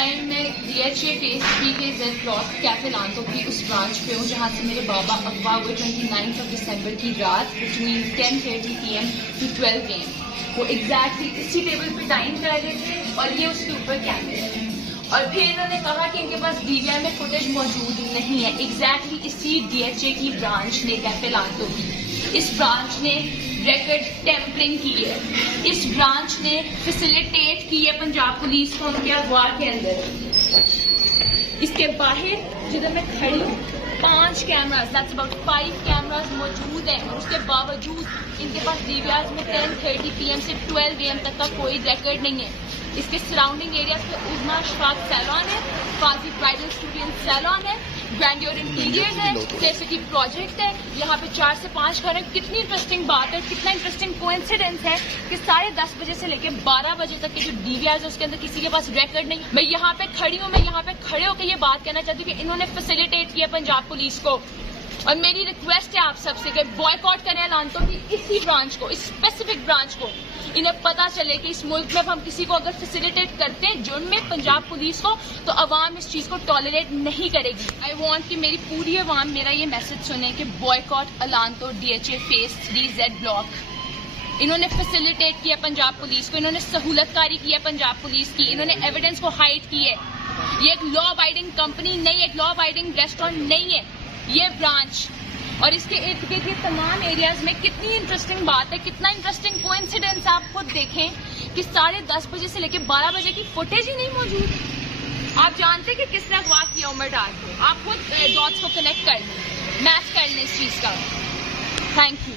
Time मैं DHA phase 3 के Z block cafe लांतो की उस ब्रांच पे हूँ जहाँ से मेरे बाबा अगवा हुए 29 दिसंबर की रात बिटवीन 10:30 PM to 12 AM। वो एग्जैक्टली इसी टेबल पे डाइन कर रहे थे और ये उसके ऊपर कैमरे थे। और फिर इन्होंने कहा कि इनके पास DVR में फुटेज मौजूद नहीं है। एग्जैक्टली इसी DHA की ब्रांच ने, कैफे लांतो की, इस ब्रांच ने रिकॉर्ड टेम्परिंग की है। इस ब्रांच ने फैसिलिटेट की है पंजाब पुलिस को उनके अगवा के अंदर। इसके बाहर जिधर मैं खड़ी हूँ 5 कैमरास, दैट्स अबाउट 5 कैमरास मौजूद हैं और उसके बावजूद इनके पास DVR में 10:30 PM से 12 AM तक का कोई रिकॉर्ड नहीं है। इसके सराउंडिंग एरियाज पे उज़मा अशफाक सैलॉन है, फाजी ब्राइडल स्टूडियो सैलॉन है, ग्रैंडियर इंटीरियर्स है, केसिटी प्रोजेक्ट है, यहाँ पे 4 से 5 घर है। कितनी इंटरेस्टिंग बात है, कितना इंटरेस्टिंग कोइंसिडेंस है कि 10:30 बजे से लेकर 12 बजे तक के जो DVR है उसके अंदर किसी के पास रिकॉर्ड नहीं। मैं यहाँ पे खड़ी हूँ, मैं यहाँ पे खड़े होकर ये बात कहना चाहती हूँ कि इन्होंने फैसिलिटेट किया पंजाब पुलिस को। और मेरी रिक्वेस्ट है आप सबसे कि बॉयकॉट करें लांतो की इसी ब्रांच को, इस स्पेसिफिक ब्रांच को। इन्हें पता चले कि इस मुल्क में हम किसी को अगर फैसिलिटेट करते हैं जुर्म में पंजाब पुलिस को, तो अवाम इस चीज को टॉलरेट नहीं करेगी। आई वांट कि मेरी पूरी अवाम मेरा ये मैसेज सुने कि बॉयकॉट अलांतो DHA फेस 3 Z ब्लॉक। इन्होंने फैसिलिटेट किया पंजाब पुलिस को, इन्होंने सहूलतकारी की है पंजाब पुलिस की, इन्होंने एविडेंस को हाइड की है। ये एक लॉ अबाइडिंग कंपनी नहीं, एक लॉ अबाइडिंग रेस्टोरेंट नहीं है ये ब्रांच। और इसके इर्द गिर्द के तमाम एरियाज में कितनी इंटरेस्टिंग बात है, कितना इंटरेस्टिंग कोइंसिडेंस आप खुद देखें कि 10:30 बजे से लेकर 12 बजे की फुटेज ही नहीं मौजूद। आप जानते हैं कि किसने अगवा किया उमर डार को, आप खुद डॉट्स को कनेक्ट कर लें, मैच कर लें इस चीज का। Thank you.